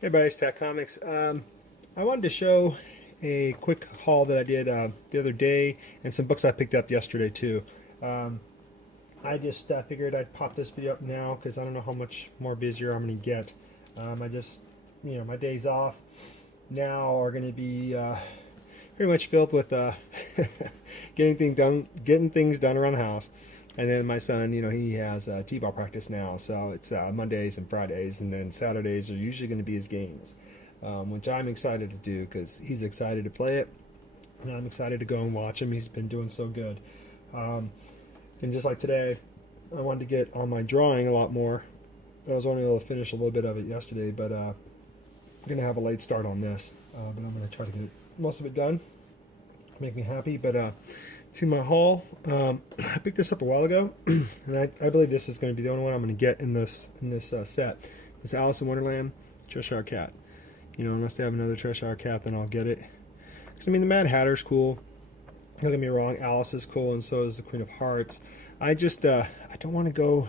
Hey buddy, Stack Comics. I wanted to show a quick haul that I did the other day and some books I picked up yesterday too. Um, I just figured I'd pop this video up now because I don't know how much more busier I'm going to get. I just, my days off now are going to be pretty much filled with getting things done around the house. And then my son, he has t-ball practice now, so it's Mondays and Fridays, and then Saturdays are usually going to be his games, which I'm excited to do because he's excited to play it, and I'm excited to go and watch him. He's been doing so good. Um, and just like today, I wanted to get on my drawing a lot more. I was only able to finish a little bit of it yesterday, but I'm going to have a late start on this, but I'm going to try to get most of it done. Make me happy, but to my haul, I picked this up a while ago, and I believe this is going to be the only one I'm going to get in this set. It's Alice in Wonderland, Cheshire Cat. Unless they have another Cheshire Cat, then I'll get it. Because the Mad Hatter's cool. Don't get me wrong, Alice is cool, and so is the Queen of Hearts. I just I don't want to go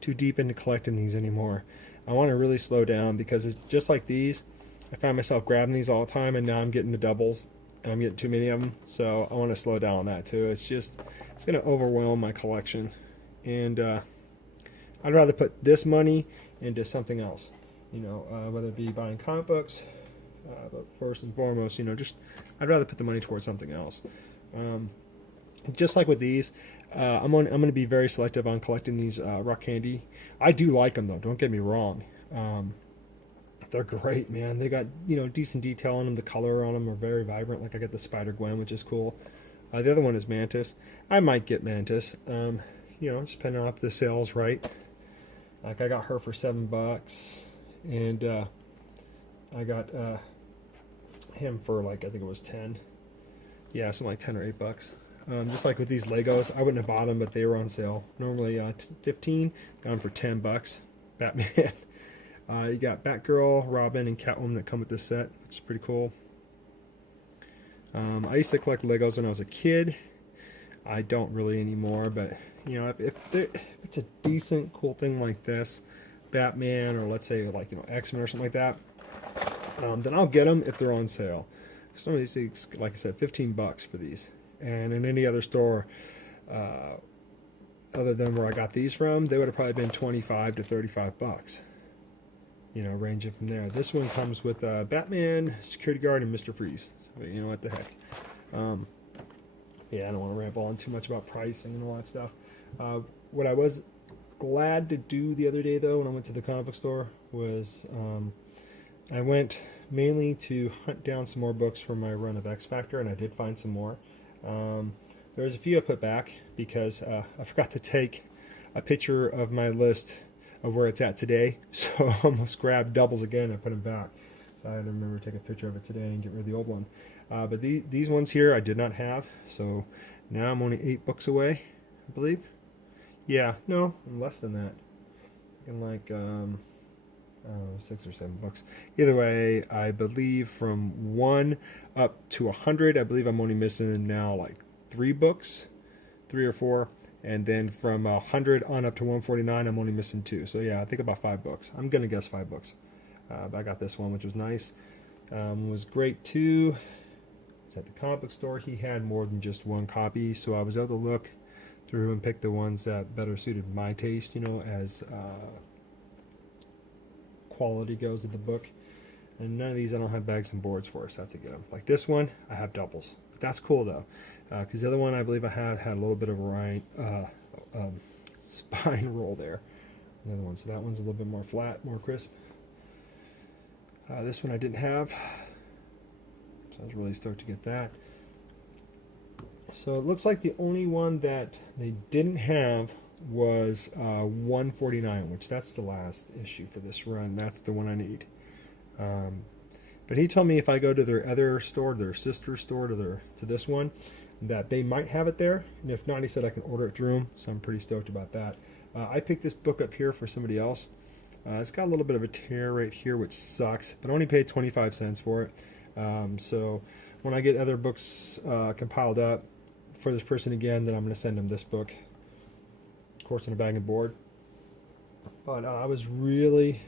too deep into collecting these anymore. I want to really slow down because it's just like these. I find myself grabbing these all the time, and now I'm getting the doubles. I'm getting too many of them, so I want to slow down on that too. It's going to overwhelm my collection, and I'd rather put this money into something else, whether it be buying comic books, but first and foremost, I'd rather put the money towards something else. Just like with these, I'm going to be very selective on collecting these rock candy. I do like them though, don't get me wrong. They're great, man. They got decent detail on them. The color on them are very vibrant. Like I got the Spider Gwen, which is cool. The other one is Mantis. I might get Mantis. Just depending on if the sale's right. Like I got her for $7, and I got him for like I think it was 10. Yeah, something like 10 or $8. Just like with these Legos, I wouldn't have bought them, but they were on sale. Normally 15, got them for $10. Batman. You got Batgirl, Robin, and Catwoman that come with this set, which is pretty cool. I used to collect Legos when I was a kid. I don't really anymore, but if it's a decent, cool thing like this, Batman, or let's say like X-Men or something like that, then I'll get them if they're on sale. Some of these things, like I said, $15 for these, and in any other store other than where I got these from, they would have probably been $25 to $35. Ranging from there. This one comes with Batman, Security Guard, and Mr. Freeze. So, what the heck. Yeah, I don't want to ramble on too much about pricing and all that stuff. What I was glad to do the other day, though, when I went to the comic book store, was I went mainly to hunt down some more books for my run of X Factor, and I did find some more. There's a few I put back because I forgot to take a picture of my list of where it's at today, so I almost grabbed doubles again and put them back. So I had to remember to take a picture of it today and get rid of the old one. But these ones here I did not have, so now I'm only 8 books away, I believe. Yeah, no, I'm less than that. I'm like 6 or 7 books. Either way, I believe from 1 up to 100, I believe I'm only missing now like 3 books, 3 or 4. And then from 100 on up to 149, I'm only missing 2. So yeah, I think about 5 books. I'm going to guess 5 books. But I got this one, which was nice. Was great too. It's at the comic book store. He had more than just one copy. So I was able to look through and pick the ones that better suited my taste, as quality goes of the book. And none of these I don't have bags and boards for, so I have to get them. Like this one, I have doubles. But that's cool though. Because the other one I believe I had a little bit of a spine roll there. The other one, so that one's a little bit more flat, more crisp. This one I didn't have, so I was really stoked to get that. So it looks like the only one that they didn't have was 149, which that's the last issue for this run. That's the one I need. But he told me if I go to their other store, their sister store to this one, that they might have it there, and if not, he said I can order it through them, so I'm pretty stoked about that. I picked this book up here for somebody else. It's got a little bit of a tear right here, which sucks, but I only paid 25 cents for it. So when I get other books compiled up for this person again, then I'm going to send them this book, of course, in a bag and board. But I was really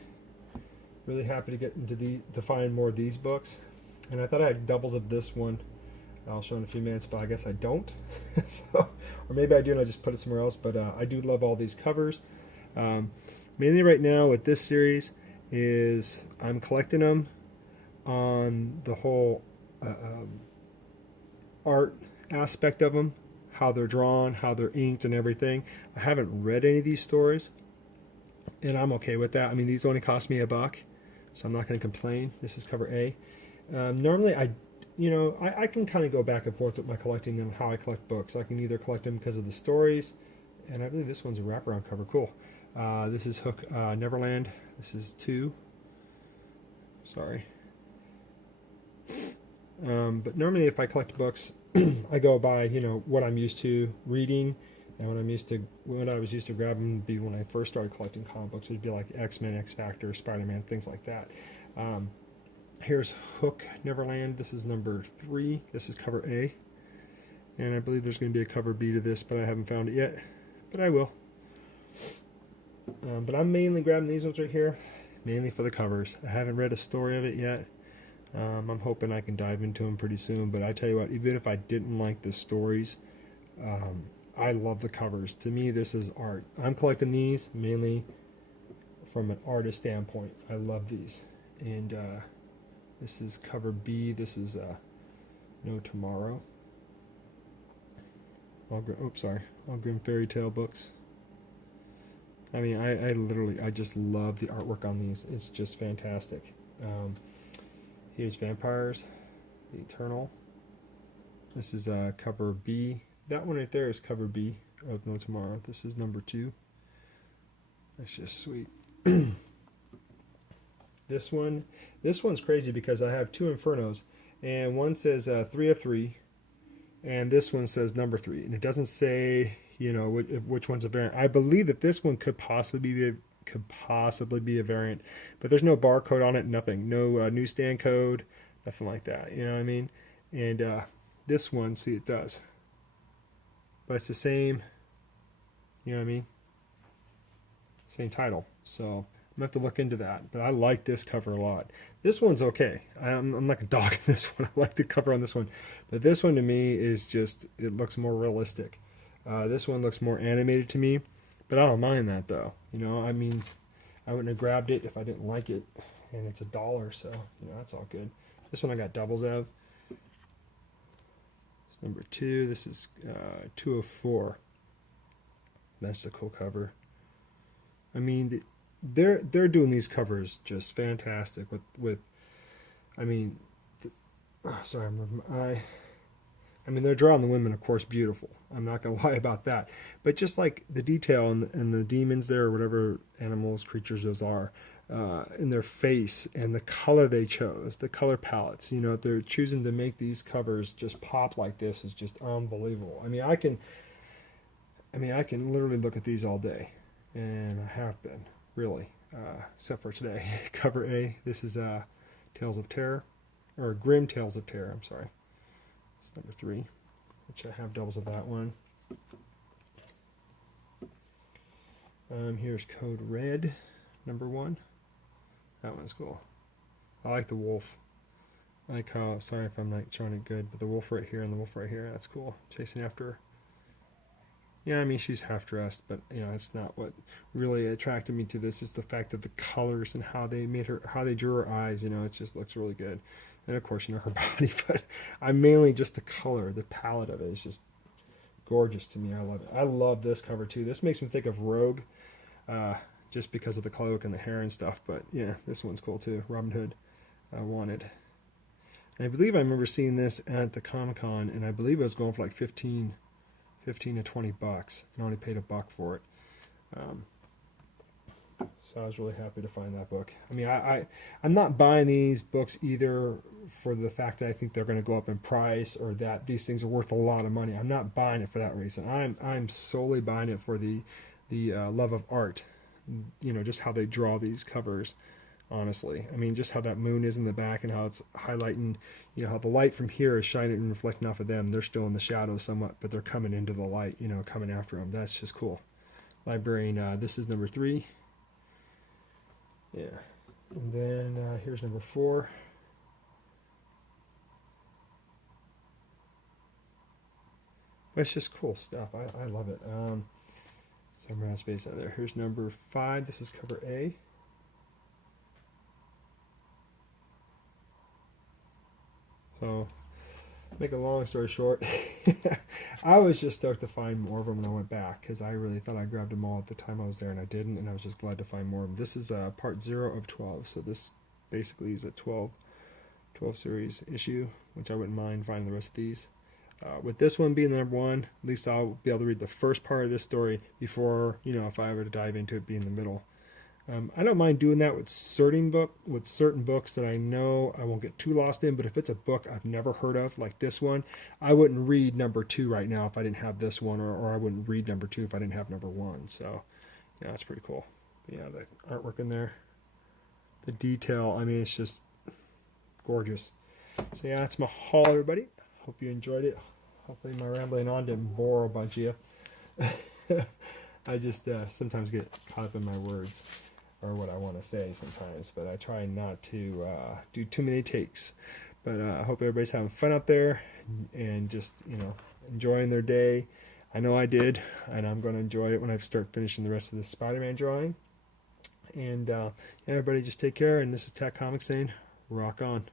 Really happy to get into to find more of these books. And I thought I had doubles of this one. I'll show in a few minutes, but I guess I don't. So, or maybe I do and I just put it somewhere else. But I do love all these covers. Mainly right now with this series is I'm collecting them on the whole art aspect of them, how they're drawn, how they're inked and everything. I haven't read any of these stories, and I'm okay with that. I mean, these only cost me $1, so I'm not going to complain. This is cover A. Normally I can kind of go back and forth with my collecting and how I collect books. I can either collect them because of the stories, and I believe this one's a wraparound cover. Cool. This is Hook Neverland. This is 2. Sorry. But normally if I collect books, I go by, what I'm used to reading, and what I was used to grabbing would be when I first started collecting comic books. It would be like X-Men, X-Factor, Spider-Man, things like that. Here's Hook Neverland. This is number 3. This is cover A. And I believe there's going to be a cover B to this, but I haven't found it yet. But I will. But I'm mainly grabbing these ones right here, mainly for the covers. I haven't read a story of it yet. I'm hoping I can dive into them pretty soon. But I tell you what, even if I didn't like the stories, I love the covers. To me, this is art. I'm collecting these mainly from an artist standpoint. I love these. And this is cover B. This is No Tomorrow. All Grimm Fairy Tale books. I mean, I just love the artwork on these. It's just fantastic. Here's Vampires, The Eternal. This is cover B. That one right there is cover B of No Tomorrow. This is number 2. That's just sweet. This one's crazy because I have 2 Infernos, and one says 3 of 3, and this one says number 3, and it doesn't say which one's a variant. I believe that this one could possibly be a variant, but there's no barcode on it, nothing, no newsstand code, nothing like that. You know what I mean? And this one, see, it does, but it's the same. You know what I mean? Same title. So I'm gonna have to look into that. But I like this cover a lot. This one's okay. I'm like a dog in this one. I like the cover on this one, but this one to me is just, it looks more realistic. This one looks more animated to me, but I don't mind that though. I mean, I wouldn't have grabbed it if I didn't like it, and it's $1, so that's all good. This one I got doubles of. It's number 2. This is 2 of 4. That's a cool cover. I mean, they're doing these covers just fantastic with I mean, sorry, I mean, they're drawing the women, of course, beautiful. I'm not going to lie about that. But just like the detail and the demons there, or whatever animals, creatures those are, in their face, and the color they chose, the color palettes, they're choosing to make these covers just pop like this is just unbelievable. I mean, I can literally look at these all day, and I have been, really, except for today. Cover A, this is Tales of Terror, or Grimm Tales of Terror, I'm sorry. It's number 3, which I have doubles of that one. Here's Code Red, number 1. That one's cool. I like the wolf. I like how, sorry if I'm not showing it good, but the wolf right here and the wolf right here, that's cool. Chasing after her. Yeah, I mean, she's half dressed, but it's not what really attracted me to this. Is the fact of the colors and how they drew her eyes. It just looks really good. And of course, her body, but I'm mainly just the color, the palette of it is just gorgeous to me. I love it. I love this cover too. This makes me think of Rogue, just because of the cloak and the hair and stuff. But yeah, this one's cool too. Robin Hood, Wanted. And I believe I remember seeing this at the Comic-Con, and I believe it was going for like 15 to $20, and I only paid $1 for it. So I was really happy to find that book. I mean, I'm not buying these books either for the fact that I think they're going to go up in price, or that these things are worth a lot of money. I'm not buying it for that reason. I'm solely buying it for the love of art. Just how they draw these covers. Honestly, I mean, just how that moon is in the back and how it's highlighting, how the light from here is shining and reflecting off of them. They're still in the shadows somewhat, but they're coming into the light, coming after them. That's just cool. Librarian, this is number 3. Yeah. And then here's number 4. It's just cool stuff. I love it. So I'm running space out there. Here's number 5. This is cover A. So, make a long story short, I was just stoked to find more of them when I went back because I really thought I grabbed them all at the time I was there and I didn't, and I was just glad to find more of them. This is part 0 of 12, so this basically is a 12 series issue, which I wouldn't mind finding the rest of these. With this one being the number 1, at least I'll be able to read the first part of this story before, if I were to dive into it, be in the middle. I don't mind doing that with certain books that I know I won't get too lost in, but if it's a book I've never heard of, like this one, I wouldn't read number 2 right now if I didn't have this one, or I wouldn't read number 2 if I didn't have number 1. So, yeah, that's pretty cool. But yeah, the artwork in there, the detail, I mean, it's just gorgeous. So, yeah, that's my haul, everybody. Hope you enjoyed it. Hopefully my rambling on didn't bore a bunch of you. I just sometimes get caught up in my words or what I want to say sometimes, but I try not to do too many takes. But I hope everybody's having fun out there and just, enjoying their day. I know I did, and I'm going to enjoy it when I start finishing the rest of the Spider-Man drawing. And everybody just take care, and this is Tack Comics saying, rock on.